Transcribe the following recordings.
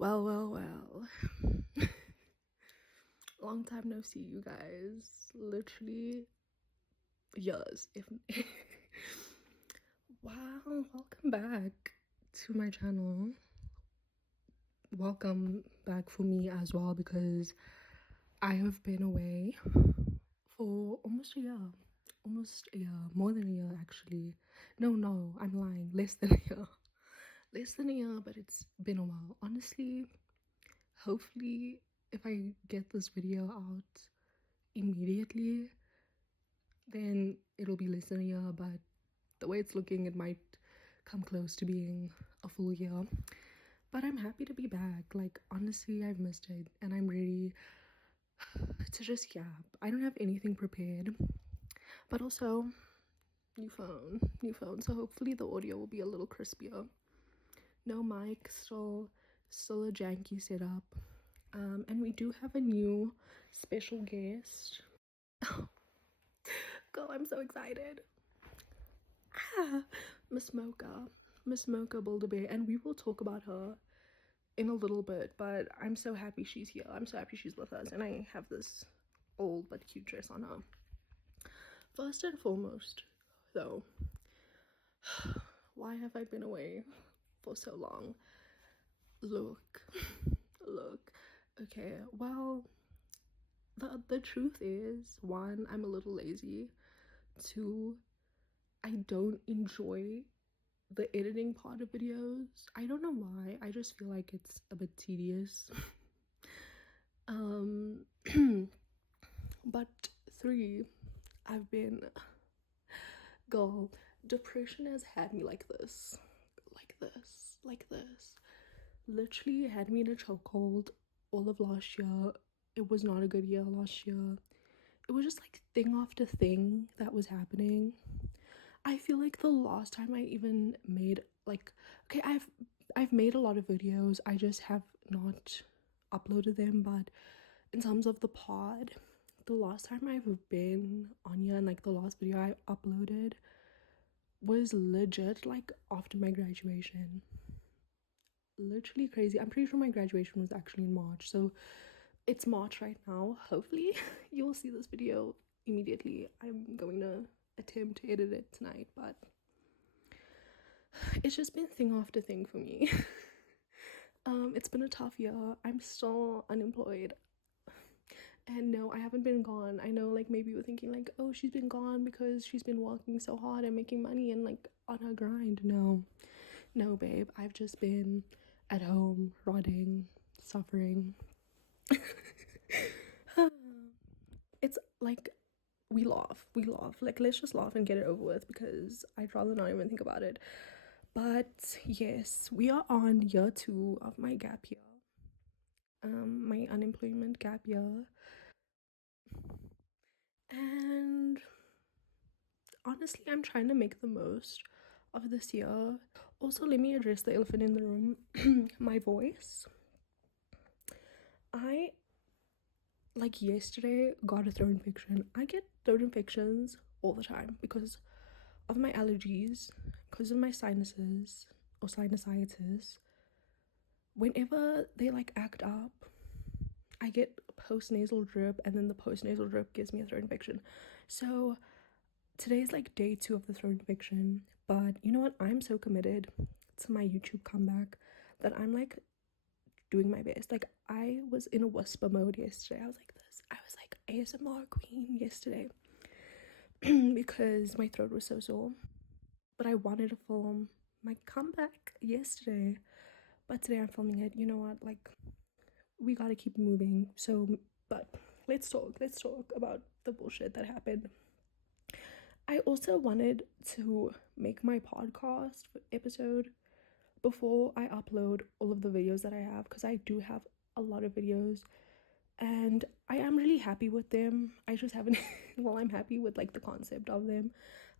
Well. Long time no see, you guys. Literally years. If wow, welcome back to my channel. Welcome back for me as well, because I have been away for almost a year. More than a year actually. No, I'm lying. Less than a year. Less than a year, but it's been a while. Honestly, hopefully if I get this video out immediately, then it'll be less than a year, but the way it's looking, it might come close to being a full year. But I'm happy to be back. Like, honestly, I've missed it, and I'm ready to just yap. I don't have anything prepared, but also new phone, so hopefully the audio will be a little crispier. No mic, still a janky setup. And we do have a new special guest. Girl, I'm so excited. Miss Mocha Build-A-Bear, and we will talk about her in a little bit, but I'm so happy she's here. I'm so happy she's with us, and I have this old but cute dress on her. First and foremost, though, why have I been away for so long? Look, okay, well, the truth is, one, I'm a little lazy. Two, I don't enjoy the editing part of videos. I don't know why. I just feel like it's a bit tedious. But three, I've been, girl, depression has had me like this, literally had me in a chokehold all of last year. It was not a good year last year. It was just like thing after thing that was happening. I feel like the last time I even made, like, okay, I've made a lot of videos, I just have not uploaded them. But in terms of the pod, the last time I've been on here, and like the last video I uploaded was legit like after my graduation. Literally crazy. I'm pretty sure my graduation was actually in March, so it's March right now. Hopefully you will see this video immediately. I'm going to attempt to edit it tonight, but it's just been thing after thing for me. It's been a tough year. I'm still unemployed, and no, I haven't been gone. I know, like, maybe you're thinking like, oh, she's been gone because she's been working so hard and making money and like on her grind. No babe, I've just been at home rotting, suffering. It's like, we laugh, like, let's just laugh and get it over with, because I'd rather not even think about it. But yes, we are on year 2 of my gap year, my unemployment gap year, and honestly, I'm trying to make the most of this year. Also, let me address the elephant in the room. My voice. I, like, yesterday got a throat infection. I get throat infections all the time because of my allergies, because of my sinuses or sinusitis. Whenever they like act up, I get post-nasal drip, and then the post-nasal drip gives me a throat infection. So today's like day 2 of the throat infection, but you know what, I'm so committed to my YouTube comeback that I'm like doing my best. Like, I was in a whisper mode yesterday. I was like ASMR queen yesterday because my throat was so sore, but I wanted to film my comeback yesterday. But today I'm filming it. You know what, like, we gotta keep moving. So, but let's talk about the bullshit that happened. I also wanted to make my podcast episode before I upload all of the videos that I have, because I do have a lot of videos and I am really happy with them. I just haven't well, I'm happy with like the concept of them.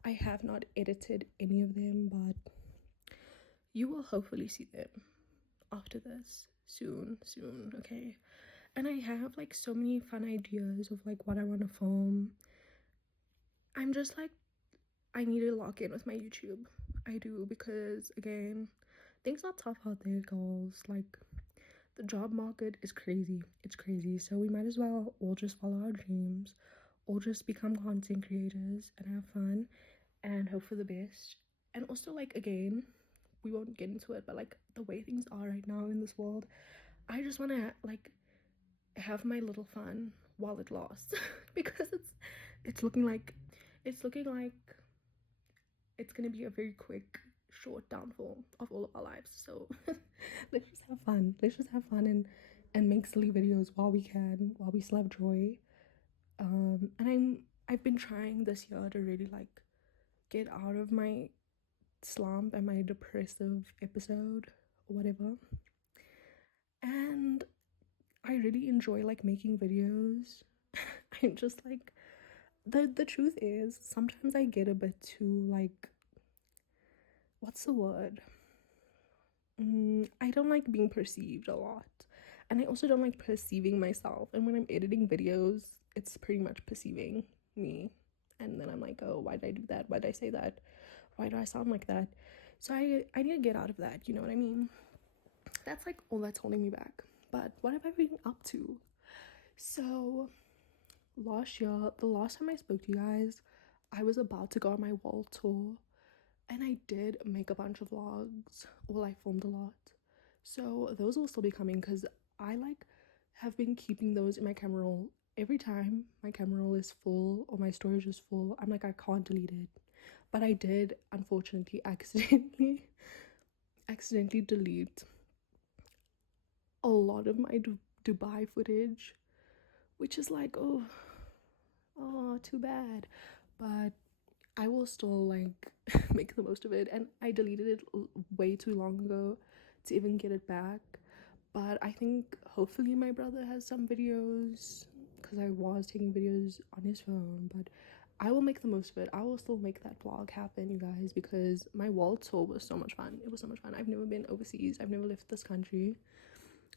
I have not edited any of them, but you will hopefully see them after this soon, okay? And I have like so many fun ideas of like what I want to film. I'm just like, I need to lock in with my YouTube. I do, because again, things are tough out there, girls. Like, the job market is crazy. It's crazy. So we might as well all just follow our dreams, all just become content creators and have fun and hope for the best. And also, like, again, we won't get into it, but like the way things are right now in this world, I just want to like have my little fun while it lasts because it's looking like it's looking like it's gonna be a very quick short downfall of all of our lives. So let's just have fun, and make silly videos while we can, while we still have joy. And I've been trying this year to really like get out of my slump and my depressive episode or whatever, and I really enjoy like making videos. I'm just like, the truth is sometimes I get a bit too like, what's the word, I don't like being perceived a lot, and I also don't like perceiving myself. And when I'm editing videos, it's pretty much perceiving me, and then I'm like, oh, why did I do that, why did I say that, why do I sound like that? So I need to get out of that, you know what I mean? That's like all that's holding me back. But what have I been up to? So last year, the last time I spoke to you guys, I was about to go on my world tour, and I did make a bunch of vlogs. Well, I filmed a lot, so those will still be coming because I like have been keeping those in my camera roll. Every time my camera roll is full or my storage is full, I'm like, I can't delete it. But I did unfortunately accidentally delete a lot of my Dubai footage, which is like, oh, too bad. But I will still like make the most of it, and I deleted it way too long ago to even get it back. But I think hopefully my brother has some videos, because I was taking videos on his phone. But I will make the most of it. I will still make that vlog happen, you guys, because my world tour was so much fun. It was so much fun. I've never been overseas. I've never left this country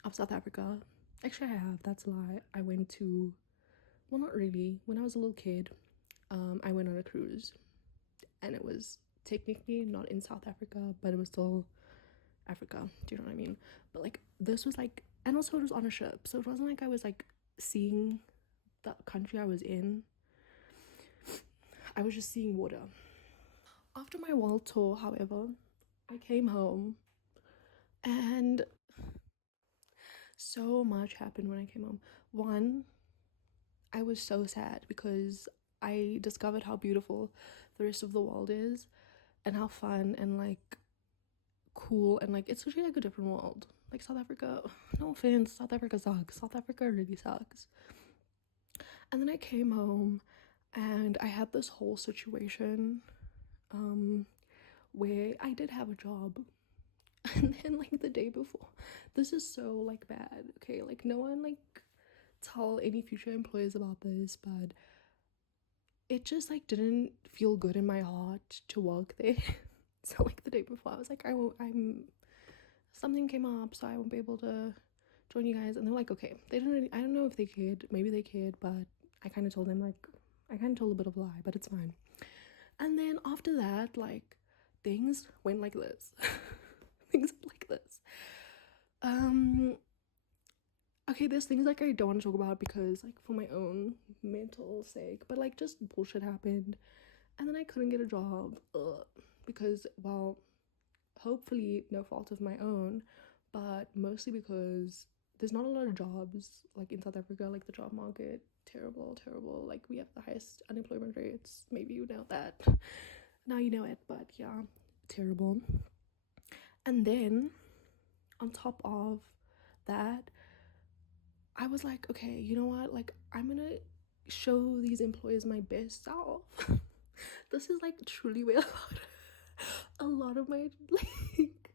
of South Africa. Actually, I have. That's a lie. I went to, well, not really. When I was a little kid, I went on a cruise, and it was technically not in South Africa, but it was still Africa. Do you know what I mean? But like this was like, and also it was on a ship, so it wasn't like I was like seeing the country I was in. I was just seeing water. After my world tour, however, I came home, and so much happened when I came home. One, I was so sad because I discovered how beautiful the rest of the world is, and how fun and like cool, and like it's really like a different world. Like South Africa, no offense, South Africa sucks. South Africa really sucks. And then I came home, and I had this whole situation where I did have a job. And then like the day before, this is so like bad, okay, like no one like tell any future employers about this, but it just like didn't feel good in my heart to work there. So like the day before, I was like, I'm something came up, so I won't be able to join you guys. And they're like, okay. They didn't really, I don't know if they cared, maybe they cared, but I kind of told them like, I kind of told a bit of a lie, but it's fine. And then after that, like things went like this. Things like this. Okay, there's things like I don't want to talk about because like for my own mental sake, but like just bullshit happened, and then I couldn't get a job. Because, well, hopefully no fault of my own, but mostly because there's not a lot of jobs like in South Africa. Like the job market, terrible. Like we have the highest unemployment rates. Maybe you know that. Now you know it, but yeah, terrible. And then on top of that, I was like, okay, you know what? Like I'm gonna show these employers my best self. This is like truly where a lot of my like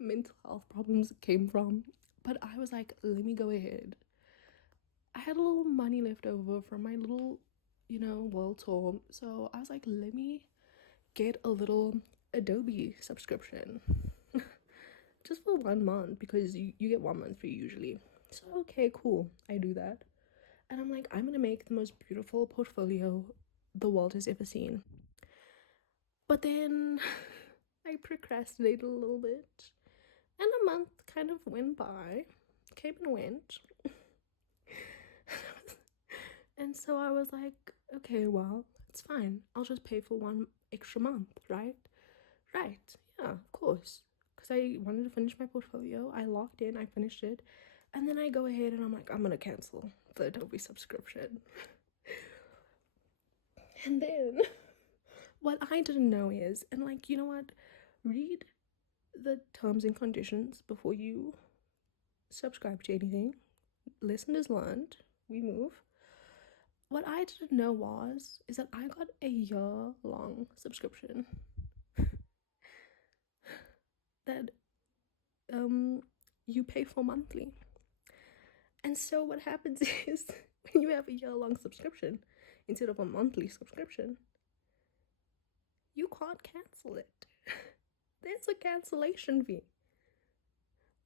mental health problems came from. But I was like, let me go ahead. I had a little money left over from my little, world tour. So I was like, let me get a little Adobe subscription. Just for 1 month, because you get 1 month free usually. So okay, cool. I do that. And I'm like, I'm gonna make the most beautiful portfolio the world has ever seen. But then I procrastinated a little bit, and a month kind of went by. came and went. And so I was like, okay, well, it's fine. I'll just pay for one extra month, right? Right, yeah, of course. Because I wanted to finish my portfolio. I logged in, I finished it. And then I go ahead and I'm like, I'm gonna cancel the Adobe subscription. And then what I didn't know is, and like, you know what? Read the terms and conditions before you subscribe to anything. Lesson is learned. We move. What I didn't know is that I got a year-long subscription that you pay for monthly. And so what happens is when you have a year-long subscription instead of a monthly subscription, you can't cancel it. There's a cancellation fee.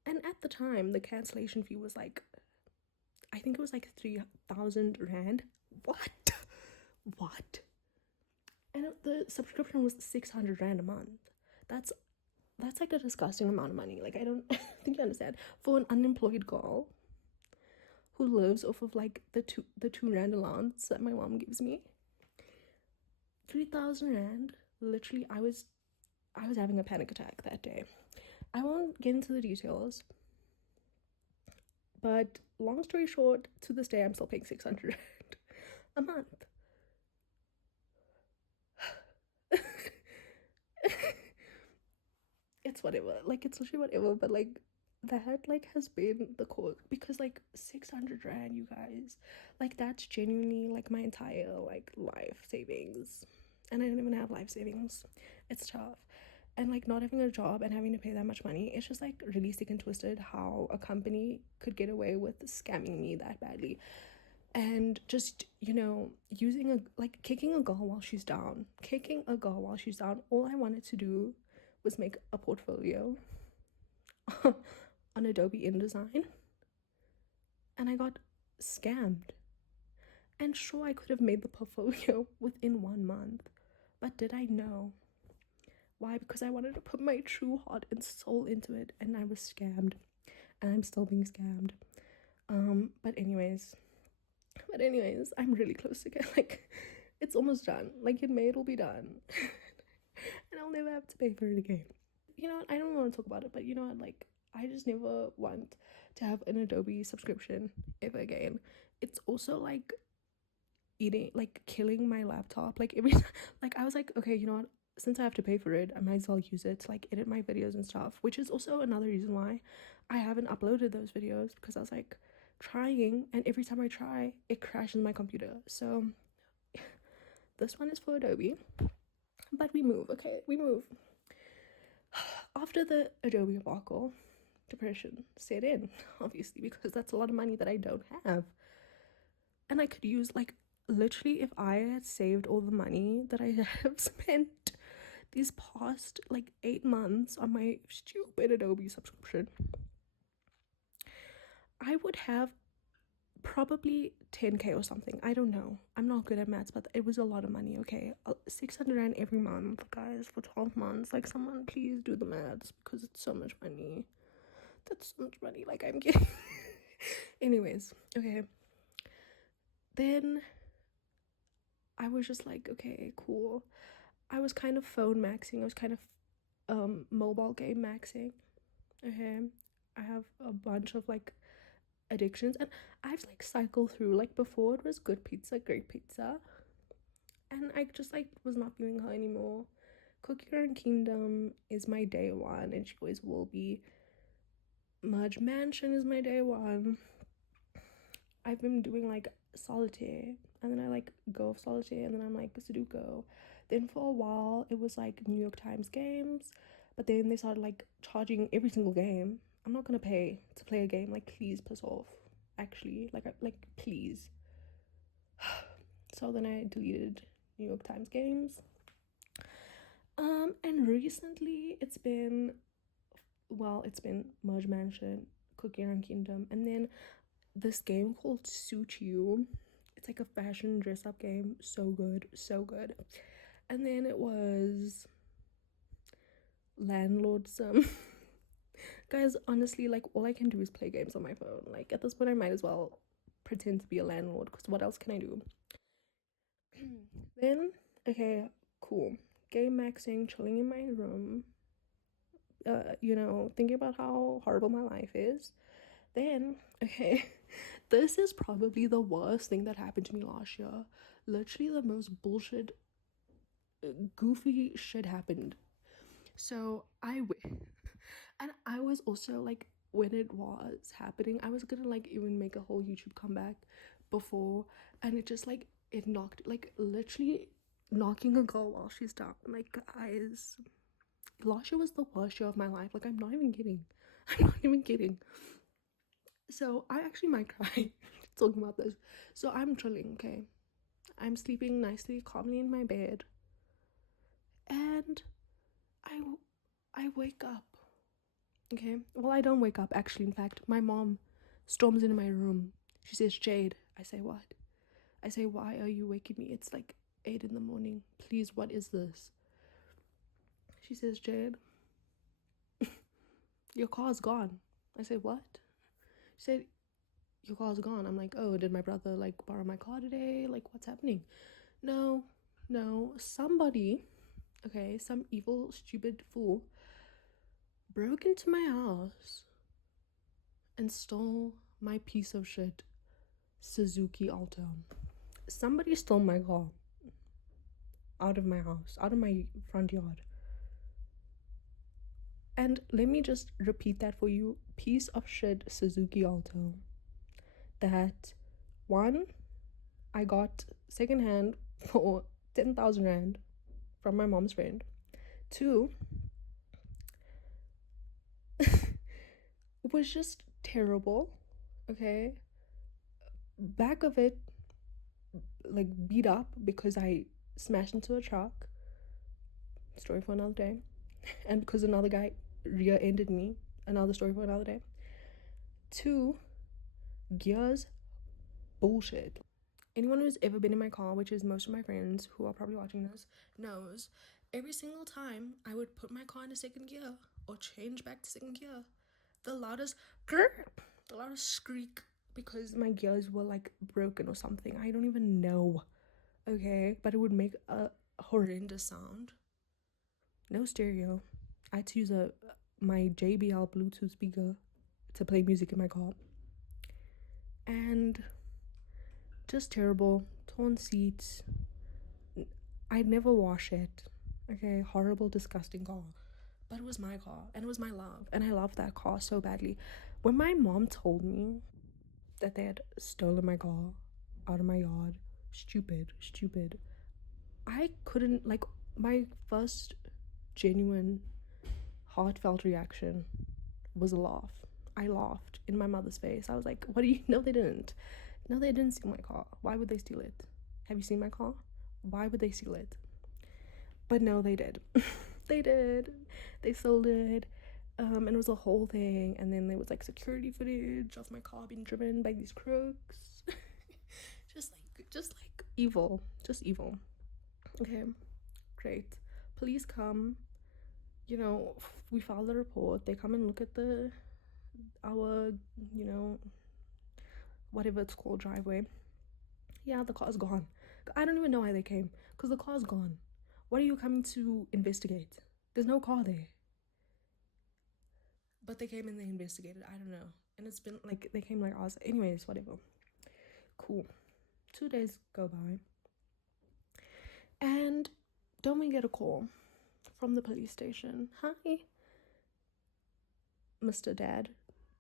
And at the time, the cancellation fee was like, I think it was like 3,000 Rand. What? And the subscription was 600 Rand a month. That's like a disgusting amount of money. Like, I don't think you understand. For an unemployed girl who lives off of like the two Rand allowance that my mom gives me, 3,000 Rand. Literally, I was having a panic attack that day. I won't get into the details, but long story short, to this day I'm still paying 600 Rand a month. It's whatever, like, it's literally whatever, but like that like has been the cause, because like 600 Rand, you guys, like that's genuinely like my entire like life savings, and I don't even have life savings. It's tough. And like not having a job and having to pay that much money, it's just like really sick and twisted how a company could get away with scamming me that badly. And just, you know, kicking a girl while she's down. All I wanted to do was make a portfolio on Adobe InDesign, and I got scammed. And sure, I could have made the portfolio within 1 month, but did I know? Why? Because I wanted to put my true heart and soul into it, and I was scammed, and I'm still being scammed. But anyways, I'm really close to get, like, it's almost done. Like, in May it'll be done, and I'll never have to pay for it again. You know what? I don't want to talk about it, but you know what? Like, I just never want to have an Adobe subscription ever again. It's also like killing my laptop. Like every like I was like, okay, you know what? Since I have to pay for it, I might as well use it to like edit my videos and stuff, which is also another reason why I haven't uploaded those videos, because I was like trying, and every time I try, it crashes my computer. So this one is for Adobe, but we move. After the Adobe debacle, depression set in, obviously, because that's a lot of money that I don't have, and I could use, like, literally, if I had saved all the money that I have spent these past like 8 months on my stupid Adobe subscription, I would have probably 10k or something. I don't know, I'm not good at maths, but it was a lot of money. Okay, 600 Rand every month, guys, for 12 months. Like, someone please do the maths, because it's so much money. That's so much money. Like, I'm kidding. Anyways, okay, then I was just like, okay, cool. I was kind of phone maxing. I was kind of mobile game maxing. Okay, I have a bunch of like addictions, and I've like cycled through, like, before it was good pizza, great pizza, and I just like was not feeling her anymore. Cookie Run Kingdom is my day one, and she always will be. Merge Mansion is my day one. I've been doing like solitaire, and then I like go off solitaire, and then I'm like Sudoku. Then for a while it was like New York Times games, but then they started like charging every single game. I'm not gonna pay to play a game. Like, please piss off. Actually, like please. So then I deleted New York Times games. And recently it's been Merge Mansion, Cookie Run Kingdom, and then this game called Suit You. It's like a fashion dress up game. So good. And then it was Landlord Sim. Guys, honestly, like, all I can do is play games on my phone. Like, at this point, I might as well pretend to be a landlord, because what else can I do? Then, okay, cool. Game maxing, chilling in my room, thinking about how horrible my life is. Then, okay, this is probably the worst thing that happened to me last year. Literally, the most bullshit, goofy shit happened. So, and I was also like, when it was happening, I was gonna like even make a whole YouTube comeback before, and it just like, it knocked, like, literally knocking a girl while she's down. Like, guys, last year was the worst year of my life. Like, I'm not even kidding. I'm not even kidding. So I actually might cry talking about this. So I'm chilling, okay? I'm sleeping nicely, calmly in my bed, and I I wake up. Okay, well, I don't wake up actually. In fact, my mom storms into my room. She says, "Jade." I say, "What?" I say, "Why are you waking me? It's like 8 in the morning. Please, what is this?" She says, "Jade, your car's gone." I say, "What?" She said, "Your car's gone." I'm like, "Oh, did my brother like borrow my car today? Like, what's happening?" No, no, somebody, okay, some evil, stupid fool broke into my house and stole my piece of shit Suzuki Alto. Somebody stole my car out of my house, out of my front yard. And let me just repeat that for you. Piece of shit Suzuki Alto. That, one, I got secondhand for 10,000 Rand from my mom's friend. Two, was just terrible, okay? Back of it, like, beat up because I smashed into a truck. Story for another day. And because another guy rear-ended me. Another story for another day. Two, gears bullshit. Anyone who's ever been in my car, which is most of my friends who are probably watching this, knows every single time I would put my car into second gear or change back to second gear, the loudest grr, the loudest skreek, because my gears were like broken or something. I don't even know, okay, but it would make a horrendous sound. No stereo. I had to use my JBL Bluetooth speaker to play music in my car, and just terrible. Torn seats. I'd never wash it, okay? Horrible, disgusting car. But it was my car, and it was my love, and I loved that car so badly. When my mom told me that they had stolen my car out of my yard, stupid, I couldn't, like, my first genuine heartfelt reaction was a laugh. I laughed in my mother's face. I was like, what do you know? They didn't. No, they didn't steal my car. Why would they steal it? Have you seen my car? Why would they steal it? But no, they did. They did. They sold it. And it was a whole thing. And then there was like security footage of my car being driven by these crooks. just like evil. Just evil. Okay, great. Police come. We file the report. They come and look at our, whatever it's called, driveway. Yeah, the car's gone. I don't even know why they came, because the car's gone. What are you coming to investigate? There's no car there. But they came and they investigated. I don't know. And it's been like, they came like us. Anyways, whatever. Cool. 2 days go by. And don't we get a call from the police station? Hi, Mr. Dad.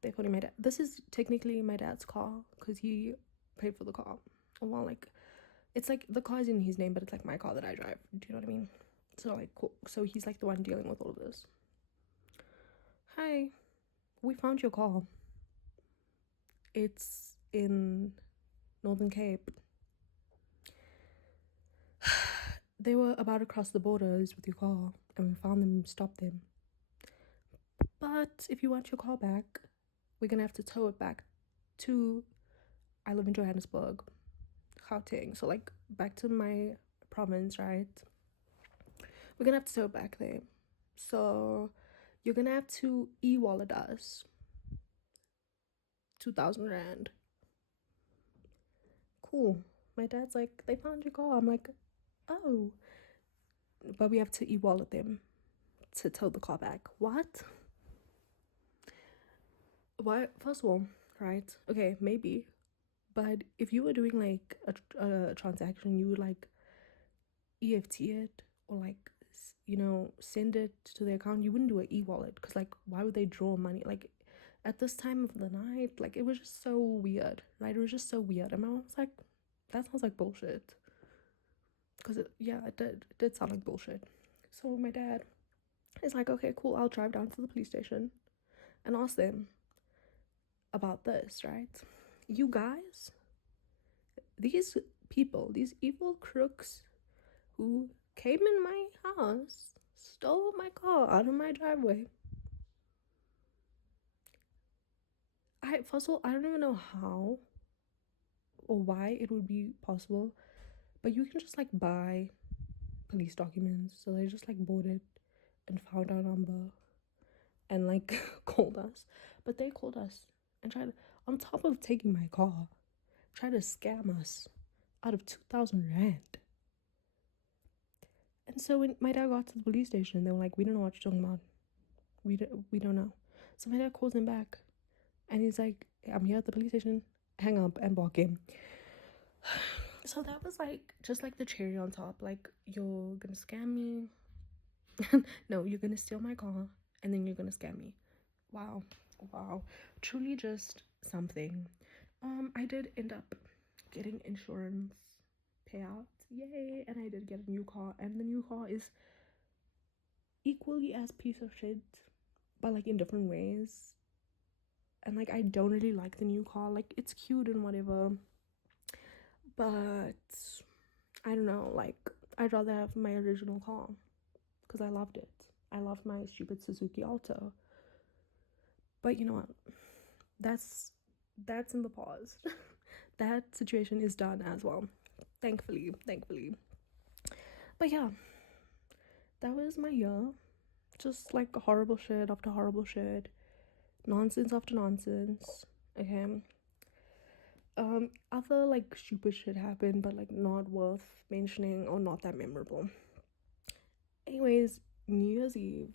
They call him my dad. This is technically my dad's car because he paid for the car. Well, like, it's like the car's in his name, but it's like my car that I drive. Do you know what I mean? So, like, cool. So he's like the one dealing with all of this. Hi, we found your car. It's in Northern Cape. They were about to cross the borders with your car, and we found them and stopped them. But if you want your car back, we're gonna have to tow it back to, I live in Johannesburg, Gauteng, so like back to my province, right? We're gonna have to tow it back there. So you're gonna have to e-wallet us 2,000 rand. Cool. My dad's like, they found your car. I'm like, oh, but we have to e-wallet them to tow the car back. What? First of all, right? Okay, maybe, but if you were doing like a transaction, you would like EFT it, or like, you know, send it to the account. You wouldn't do an e-wallet, because like, why would they draw money like at this time of the night? Like, it was just so weird, right? It was just so weird, and I was like, that sounds like bullshit. Because it did sound like bullshit. So my dad is like, okay, cool, I'll drive down to the police station and ask them about this, right? You guys, these people, these evil crooks who came in my house, stole my car out of my driveway. First of all, I don't even know how or why it would be possible, but you can just like buy police documents. So they just like bought it and found our number and like called us. But they called us and tried, on top of taking my car, tried to scam us out of 2,000 rand. And so when my dad got to the police station, they were like, we don't know what you're talking about. We don't know. So my dad calls him back and he's like, I'm here at the police station. Hang up and block him. So that was like just like the cherry on top. Like, you're gonna scam me. No, you're gonna steal my car and then you're gonna scam me. Wow, truly just something. I did end up getting insurance payout, yay, and I did get a new car, and the new car is equally as piece of shit, but like in different ways. And like, I don't really like the new car. Like, it's cute and whatever, but I don't know, like, I'd rather have my original car because I loved it. I loved my stupid Suzuki Alto. But you know what, that's in the past. That situation is done as well, thankfully. But yeah, that was my year. Just like horrible shit after horrible shit, nonsense after nonsense. Okay, other like stupid shit happened, but like not worth mentioning or not that memorable. Anyways, New Year's Eve,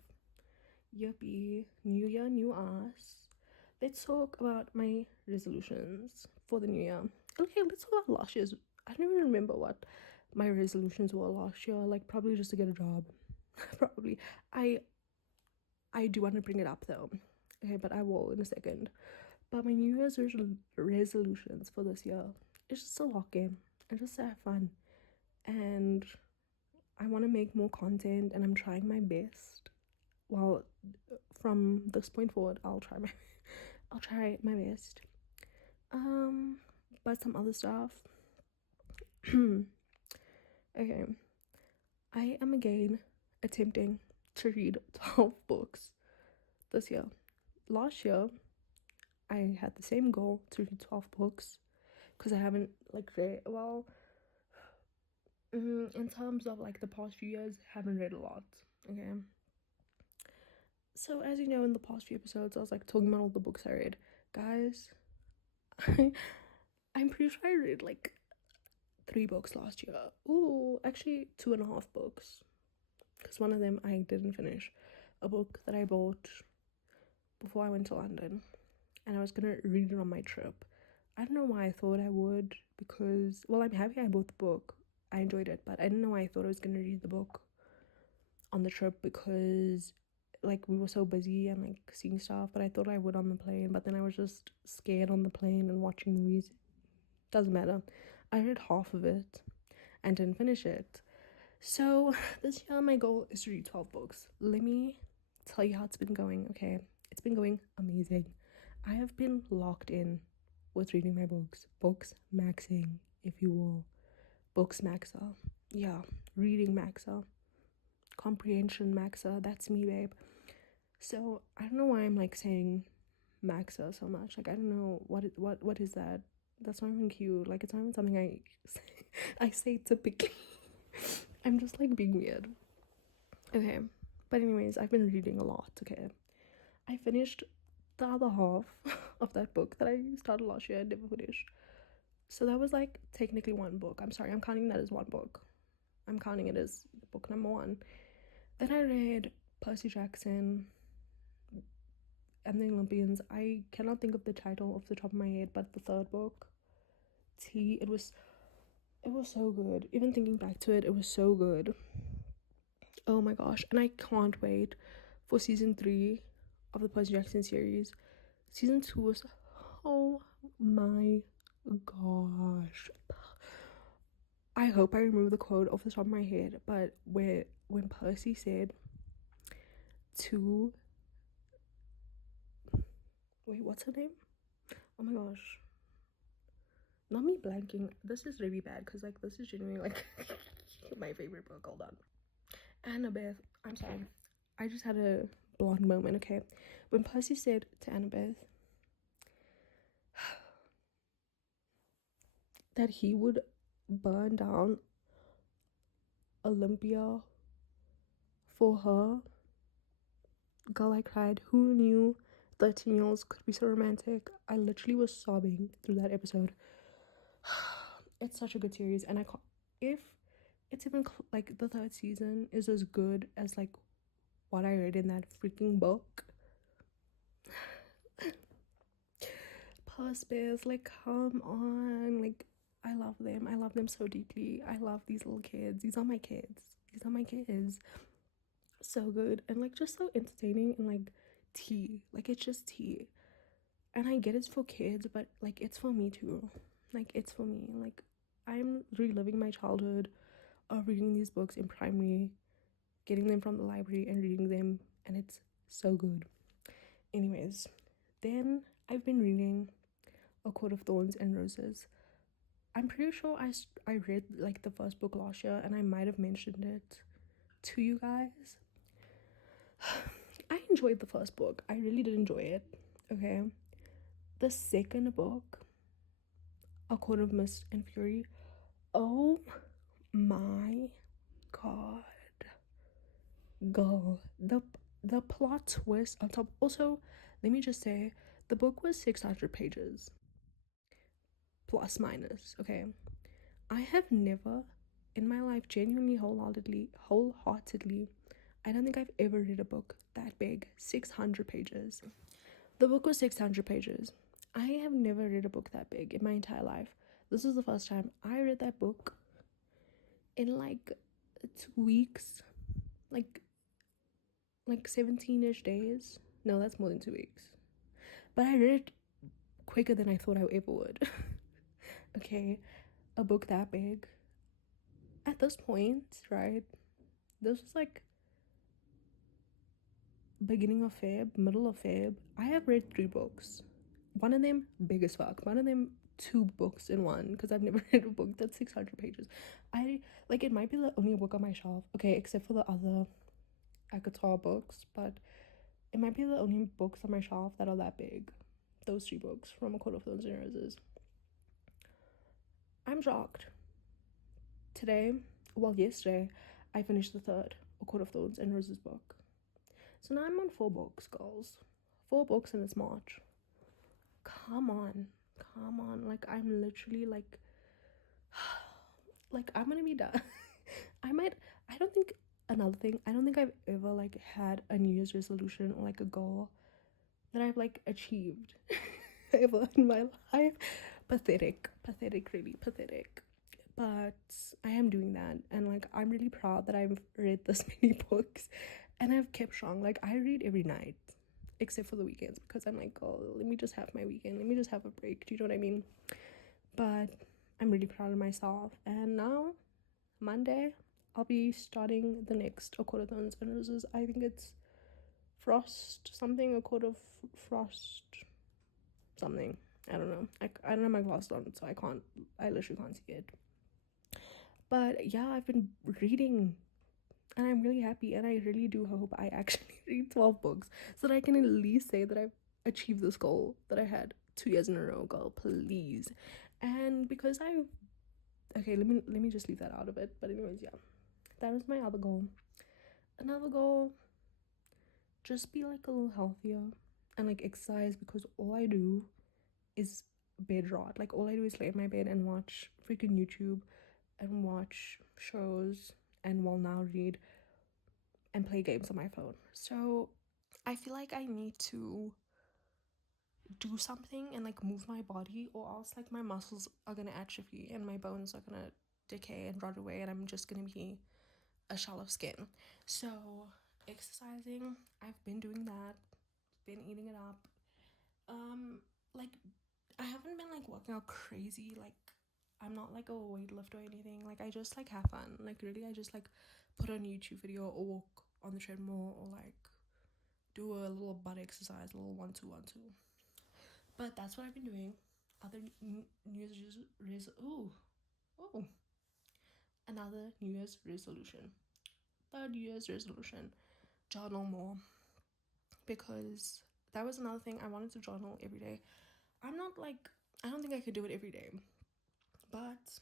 yippee, new year, new us. Let's talk about my resolutions for the new year. Okay, let's talk about last year's. I don't even remember what my resolutions were last year. Like, probably just to get a job. Probably. I do want to bring it up though. Okay, but I will in a second. But my New Year's resolutions for this year is just to lock in and just to have fun. And I want to make more content, and I'm trying my best. Well, from this point forward, I'll try my best. But some other stuff. Okay, I am again attempting to read 12 books this year. Last year, I had the same goal to read 12 books because I haven't like read, well, in terms of like the past few years, haven't read a lot. Okay, so as you know, in the past few episodes, I was like talking about all the books I read. Guys, I'm pretty sure I read like 3 books last year. Ooh, actually 2.5 books, because one of them I didn't finish. A book that I bought before I went to London, and I was gonna read it on my trip. I don't know why I thought I would, because, well, I'm happy I bought the book. I enjoyed it, but I didn't know why I thought I was gonna read the book on the trip, because like we were so busy and like seeing stuff. But I thought I would on the plane, but then I was just scared on the plane and watching movies. Doesn't matter. I read half of it and didn't finish it. So this year my goal is to read 12 books. Let me tell you how it's been going. Okay, it's been going amazing. I have been locked in with reading my books maxing, if you will. Books maxer. Yeah, reading maxer, comprehension maxer. That's me, babe. So I don't know why I'm like saying maxer so much. Like, I don't know what is that. That's not even cute. Like, it's not even something I say typically. I'm just like being weird. Okay, but anyways, I've been reading a lot. Okay, I finished the other half of that book that I started last year and never finished. So that was like technically one book. I'm sorry, I'm counting that as one book. I'm counting it as book number one. Then I read Percy Jackson and the Olympians. I cannot think of the title off the top of my head, but the third book, T, it was so good. Even thinking back to it, it was so good. Oh my gosh. And I can't wait for season 3 of the Percy Jackson series. Season 2 was, oh my gosh. I hope I remember the quote off the top of my head, but when Percy said to, wait, what's her name? Oh my gosh. Not me blanking. This is really bad because like this is genuinely like my favorite book. Hold on. Annabeth. I'm sorry. I just had a blonde moment, okay? When Percy said to Annabeth that he would burn down Olympia for her, girl, I cried. Who knew 13-year-olds could be so romantic? I literally was sobbing through that episode. It's such a good series, and I can't, if it's even like the third season is as good as like what I read in that freaking book. Bears, like come on, like I love them so deeply. I love these little kids. These are my kids. So good, and like just so entertaining, and like tea, like it's just tea. And I get it's for kids, but like it's for me too. Like it's for me. Like I'm reliving my childhood of reading these books in primary, getting them from the library and reading them, and it's so good. Anyways, then I've been reading A Court of Thorns and Roses. I'm pretty sure I read like the first book last year, and I might have mentioned it to you guys. I enjoyed the first book. I really did enjoy it. Okay. The second book, A Court of Mist and Fury. Oh my god. Girl, the plot twist on top. Also, let me just say, the book was 600 pages. Plus minus, okay? I have never in my life genuinely wholeheartedly, I don't think I've ever read a book that big. 600 pages. The book was 600 pages. I have never read a book that big in my entire life. This is the first time I read that book in like 2 weeks, like 17ish days. No, that's more than 2 weeks. But I read it quicker than I thought I ever would. Okay, a book that big. At this point, right? This was like beginning of Feb, middle of Feb. I have read 3 books. One of them big as fuck. One of them 2 books in one, because I've never read a book that's 600 pages. I like, it might be the only book on my shelf, okay, except for the other ACOTAR books, but it might be the only books on my shelf that are that big. Those 3 books from A Court of Thorns and Roses. I'm shocked. Yesterday, I finished the third A Court of Thorns and Roses book. So now I'm on 4 books, girls. 4 books, and it's March. Come on. Like, I'm literally like I'm gonna be done. I don't think I've ever like had a New Year's resolution or like a goal that I've like achieved ever in my life. Pathetic, really pathetic. But I am doing that, and like I'm really proud that I've read this many books, and I've kept strong. Like I read every night except for the weekends, because I'm like, oh, let me just have my weekend, let me just have a break. Do you know what I mean? But I'm really proud of myself, and now Monday I'll be starting the next A Court of Thorns and Roses. I think it's Frost something, A Court of Frost something. I don't know. I don't have my glasses on, so I literally can't see it. But yeah, I've been reading, and I'm really happy, and I really do hope I actually read 12 books so that I can at least say that I've achieved this goal that I had 2 years in a row, girl, please. And because okay, let me just leave that out of it. But anyways, yeah, that was my other goal. Another goal just be like a little healthier and like exercise, because all I do is bed rot. Like all I do is lay in my bed and watch freaking YouTube and watch shows and now read and play games on my phone. So I feel like I need to do something and like move my body, or else like my muscles are gonna atrophy and my bones are gonna decay and rot away, and I'm just gonna be a shell of skin. So exercising, I've been doing that, been eating it up. Like I haven't been like working out crazy, like I'm not like a weightlifter or anything. Like I just like have fun. Like really I just like put on a YouTube video or walk on the treadmill or like do a little butt exercise, a little 1-2-1-2. But that's what I've been doing. Other New Year's another New Year's resolution. Third New Year's resolution, journal more, because that was another thing. I wanted to journal every day. I'm not like, I don't think I could do it every day, but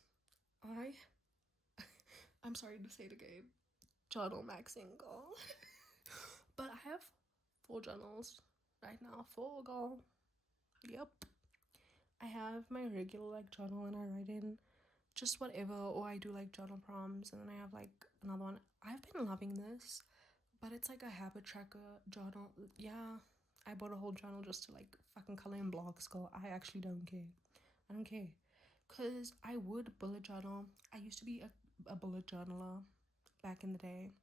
I'm sorry to say it again, journal maxing, girl. But I have 4 journals right now. 4, girl. Yep. I have my regular like journal and I write in just whatever, or I do like journal prompts, and then I have like another one. I've been loving this, but it's like a habit tracker journal. Yeah, I bought a whole journal just to like fucking color in blocks, girl. I actually don't care. I don't care, because I would bullet journal. I used to be a bullet journaler back in the day,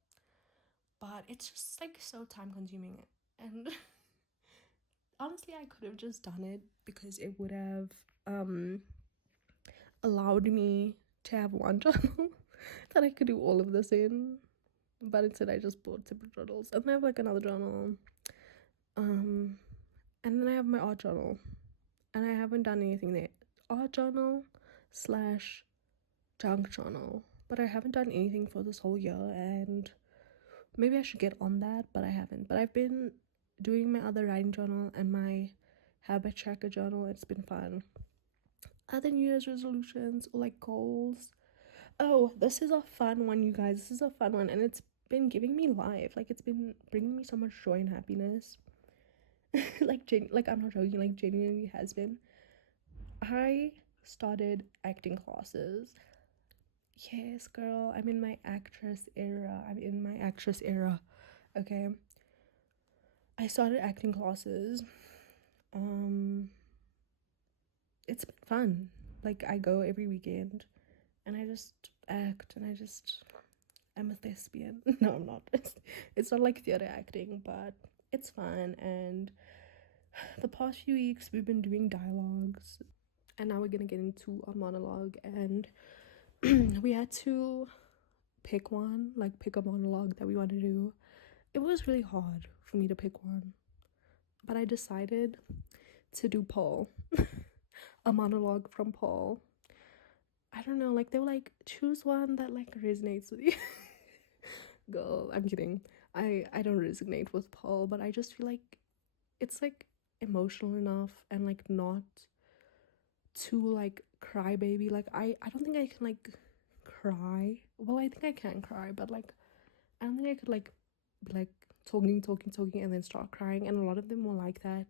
but it's just like so time consuming, and honestly I could have just done it because it would have allowed me to have one journal that I could do all of this in, but instead I just bought separate journals. And then I have like another journal, and then I have my art journal, and I haven't done anything there. Art journal slash junk journal, but I haven't done anything for this whole year, and maybe I should get on that, but I haven't. But I've been doing my other writing journal and my habit tracker journal. It's been fun. Other New Year's resolutions or like goals. Oh, this is a fun one, you guys. This is a fun one, and it's been giving me life. Like it's been bringing me so much joy and happiness. like I'm not joking. Like genuinely has been. I started acting classes. Yes, girl. I'm in my actress era. Okay. I started acting classes. It's been fun. Like I go every weekend and I just act, and I'm a thespian. No, I'm not. It's not like theater acting, but it's fun. And the past few weeks we've been doing dialogues, and now we're gonna get into a monologue, and we had to pick one, like pick a monologue that we want to do. It was really hard for me to pick one, but I decided to do Paul. A monologue from Paul. I don't know, like they were like, choose one that like resonates with you. Girl, I'm kidding. I don't resonate with Paul, but I just feel like it's like emotional enough and like not too like crybaby. Like I don't think I can like cry. Well, I think I can cry, but like I don't think I could like be like talking and then start crying, and a lot of them were like that.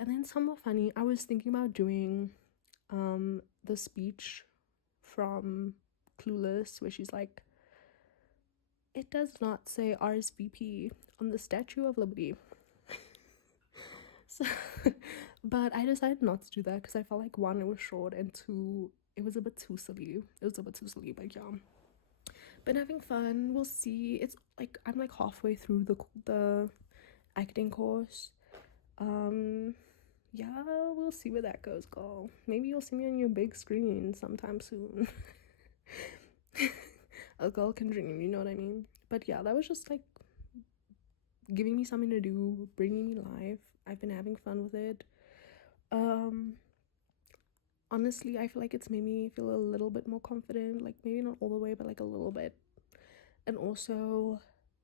And then some were funny. I was thinking about doing the speech from Clueless where she's like, it does not say RSVP on the Statue of Liberty. So but I decided not to do that because I felt like, one, it was short, and two, it was a bit too silly. But yeah, been having fun. We'll see. It's like I'm like halfway through the acting course. Yeah, we'll see where that goes, girl. Maybe you'll see me on your big screen sometime soon. A girl can dream, you know what I mean? But yeah, that was just like giving me something to do, bringing me life. I've been having fun with it. Honestly, I feel like it's made me feel a little bit more confident, like maybe not all the way, but like a little bit. And also,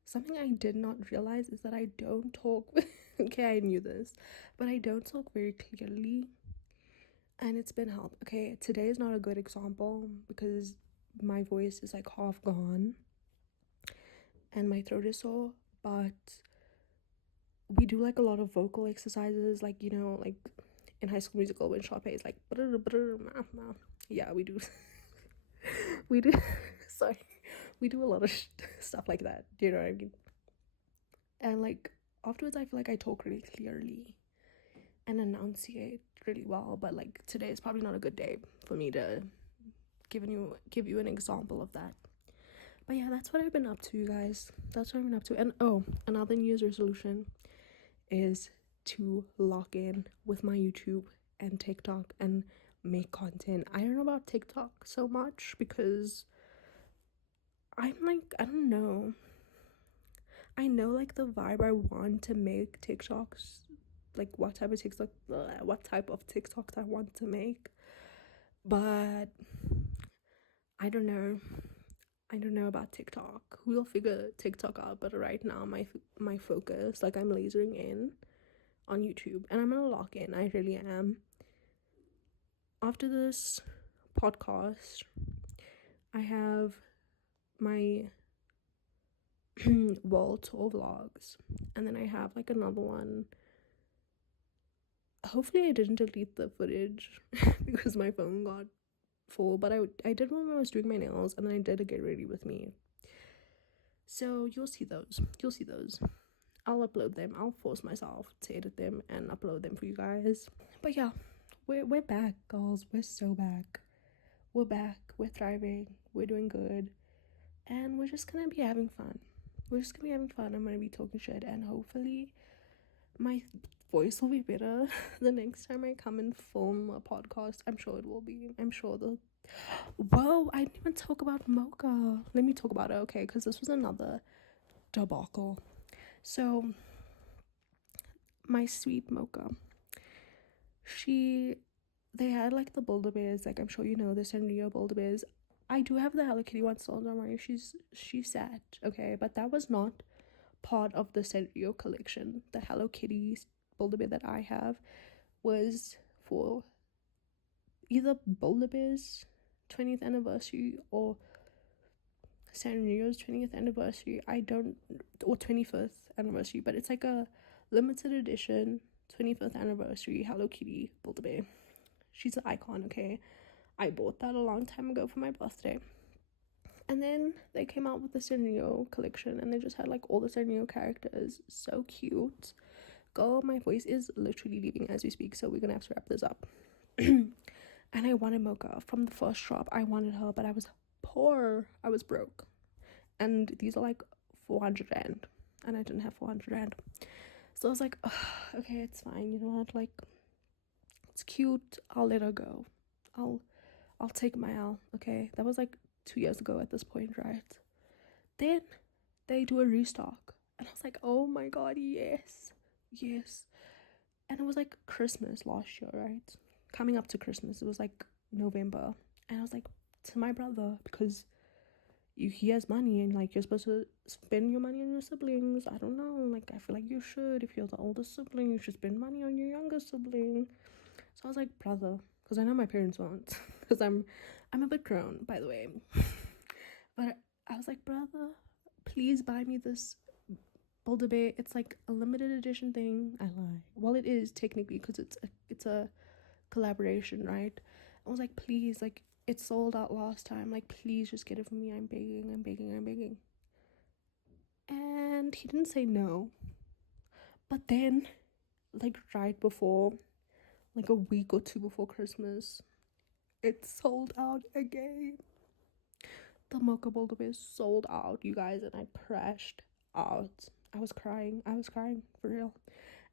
something I did not realize is that I don't talk okay, I knew this, but I don't talk very clearly, and it's been help. Okay, today is not a good example because my voice is like half gone and my throat is sore, but we do like a lot of vocal exercises, like, you know, like in High School Musical when Sharpay is like yeah, we do we do sorry, we do a lot of stuff like that, do you know what I mean? And like afterwards I feel like I talk really clearly and enunciate really well, but like today is probably not a good day for me to give you an example of that. But yeah, that's what I've been up to, you guys. That's what I've been up to. And oh, another New Year's resolution is to lock in with my YouTube and TikTok and make content. I don't know about TikTok so much because I'm like, I don't know. I know like the vibe I want to make TikToks, like what type of TikToks I want to make, but I don't know. I don't know about TikTok. We'll figure TikTok out, but right now my focus, like I'm lasering in on YouTube and I'm gonna lock in. I really am. After this podcast, I have my world tour vlogs, and then I have like another one. Hopefully I didn't delete the footage because my phone got full, but I did one when I was doing my nails, and then I did a get ready with me. So you'll see those. I'll upload them. I'll force myself to edit them and upload them for you guys. But yeah, we're back, girls. We're so back. We're back. We're thriving. We're doing good. And we're just gonna be having fun. I'm gonna be talking shit, and hopefully my voice will be better the next time I come and film a podcast. I'm sure it will be. I'm sure the whoa, I didn't even talk about Mocha. Let me talk about it, okay? Because this was another debacle. So my sweet Mocha, they had like the Builder Bears, like I'm sure you know the Sanrio Builder Bears. I do have the Hello Kitty one still, don't worry, she's sad, okay? But that was not part of the Sanrio collection. The Hello Kitty Builder Bear that I have was for either Builder Bear's 20th anniversary or Sanrio's 20th anniversary. Or 25th anniversary, but it's like a limited edition 25th anniversary Hello Kitty Builder Bear. She's an icon, okay? I bought that a long time ago for my birthday. And then they came out with the Sanrio collection, and they just had like all the Sanrio characters. So cute. Girl, my voice is literally leaving as we speak, so we're gonna have to wrap this up. And I wanted Mocha from the first shop. I wanted her, but I was poor. I was broke. And these are like 400 rand, and I didn't have 400 rand. So I was like, okay, it's fine. You know what? Like, it's cute. I'll let her go. I'll take my L, okay? That was like 2 years ago at this point, right? Then they do a restock, and I was like, oh my god, yes. And it was like Christmas last year, right? Coming up to Christmas, it was like November, and I was like to my brother, because he has money, and like you're supposed to spend your money on your siblings. I don't know, like I feel like you should. If you're the older sibling, you should spend money on your younger sibling. So I was like, brother, because I know my parents won't, because I'm a bit grown, by the way. But I was like, brother, please buy me this Builder Bear. It's like a limited edition thing. I lie. Well, it is technically, because it's a collaboration, right? I was like, please, like it sold out last time. Like, please just get it for me. I'm begging. And he didn't say no. But then, like right before, like a week or two before Christmas, it sold out again. The Mocha Builder Bear sold out, you guys, and I crashed out. I was crying for real.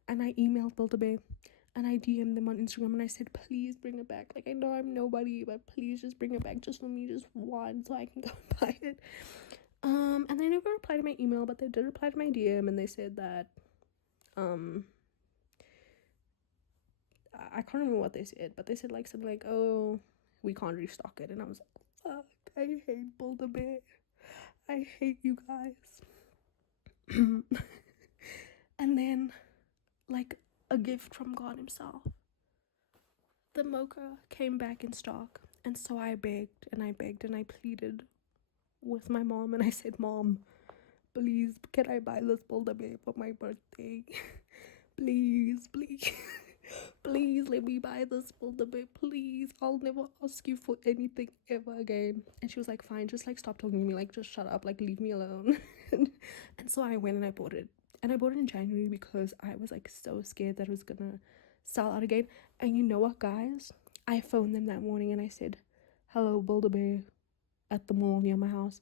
And I emailed Builder Bear, and I DM'd them on Instagram, and I said, please bring it back. Like, I know I'm nobody, but please just bring it back just for me, just one, so I can go buy it. And they never replied to my email, but they did reply to my DM, and they said that I can't remember what they said, but they said like something like, oh, we can't restock it. And I was like, fuck, I hate Builder Bear. I hate you guys. And then, like a gift from God himself, the Mocha came back in stock. And so I begged and I pleaded with my mom, and I said, Mom, please, can I buy this Builder Bear for my birthday? please, please, please let me buy this Build a Bear, please. I'll never ask you for anything ever again. And she was like, fine, just like stop talking to me, like just shut up, like leave me alone. And so I went and I bought it. And I bought it in January because I was like so scared that it was gonna sell out again. And you know what, guys? I phoned them that morning and I said, hello, Build a Bear at the mall near my house.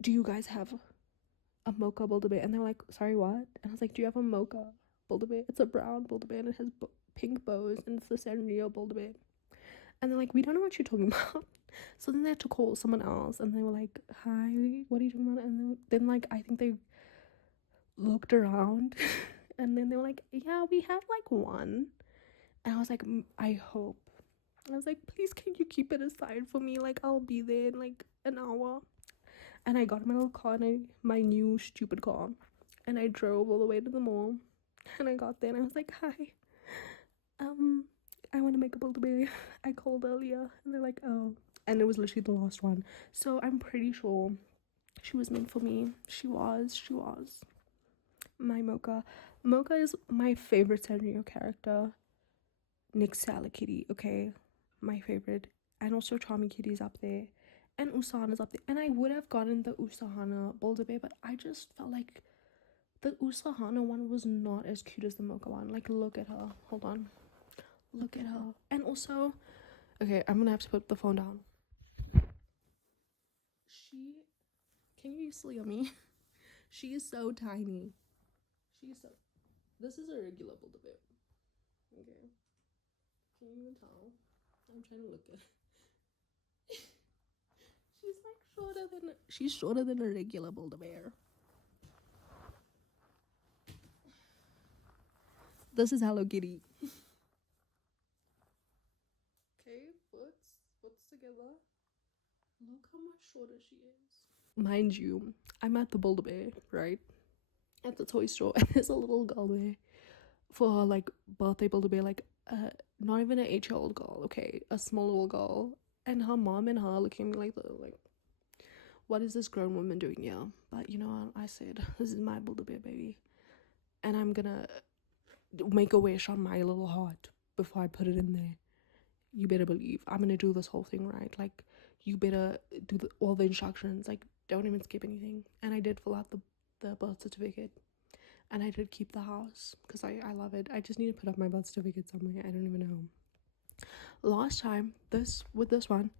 Do you guys have a mocha Build a Bear? And they were like, sorry, what? And I was like, do you have a mocha Build a Bear? It's a brown Build a Bear and it has pink bows and it's the Sanrio Build a Bear. And they're like, we don't know what you're talking about. So then they had to call someone else and they were like, hi, what are you talking about? And then like, I think they looked around and then they were like, yeah, we have like one. And I was like, I hope. I was like, please, can you keep it aside for me? Like, I'll be there in like an hour. And I got my little car, my new stupid car, and I drove all the way to the mall. And I got there and I was like, hi, I want to make a Build a Bear. I called earlier and they're like, oh. And it was literally the last one. So I'm pretty sure she was meant for me. She was. My Mocha. Mocha is my favorite Sanrio character. Next to Hello Kitty, okay? My favorite. And also Charming Kitty's up there. And Usana's up there. And I would have gotten the Usahana Build a Bear, but I just felt like the Usahana one was not as cute as the Mocha one. Like, look at her. Hold on. Look at her. And also, okay, I'm gonna have to put the phone down. Can you still hear me? She is so tiny. This is a regular Build a Bear. Okay. Can you even tell? I'm trying to look at it. She's shorter than a regular Build a Bear. This is Hello Kitty. Okay, foot's together. Look how much shorter she is. Mind you, I'm at the Build a Bear, right? At the toy store, and there's a little girl there for her like birthday Build a Bear, like not even an 8-year-old girl, okay, a small little girl, and her mom and her looking at me like, what is this grown woman doing here? But you know what? I said, this is my Build a Bear baby, and I'm gonna make a wish on my little heart before I put it in there. You better believe I'm gonna do this whole thing right. Like, you better do all the instructions, like don't even skip anything. And I did fill out the birth certificate, and I did keep the house because I love it. I just need to put up my birth certificate somewhere. I don't even know. Last time, with this one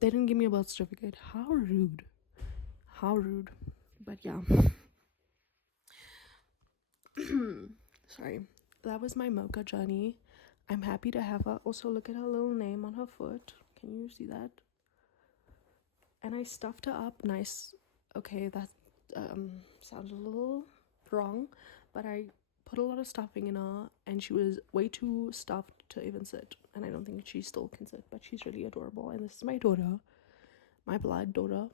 they didn't give me a birth certificate. How rude. But yeah. Sorry, that was my Mocha journey. I'm happy to have her. Also, look at her little name on her foot. Can you see that? And I stuffed her up nice. Okay, that sounds a little wrong, but I put a lot of stuffing in her and she was way too stuffed to even sit, and I don't think she still can sit, but she's really adorable. And this is my daughter, my blood daughter.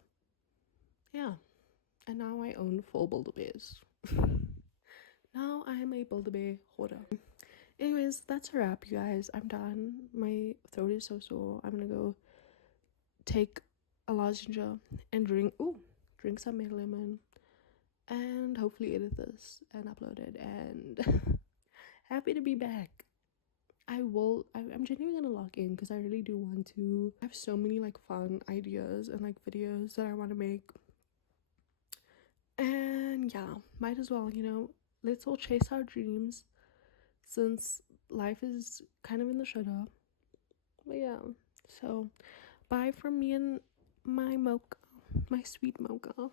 Yeah. And now I own 4 Build a Bears. Now I am a Build a Bear hoarder. Anyways, that's a wrap, you guys. I'm done. My throat is so sore. I'm gonna go take a lozenge and drink some Meta Lemon, and hopefully edit this and upload it. And happy to be back. I'm genuinely gonna log in because I really do want to. I have so many like fun ideas and like videos that I want to make, and yeah, might as well, you know, let's all chase our dreams since life is kind of in the shitter. But yeah, so bye from me and my Mocha, my sweet Mocha.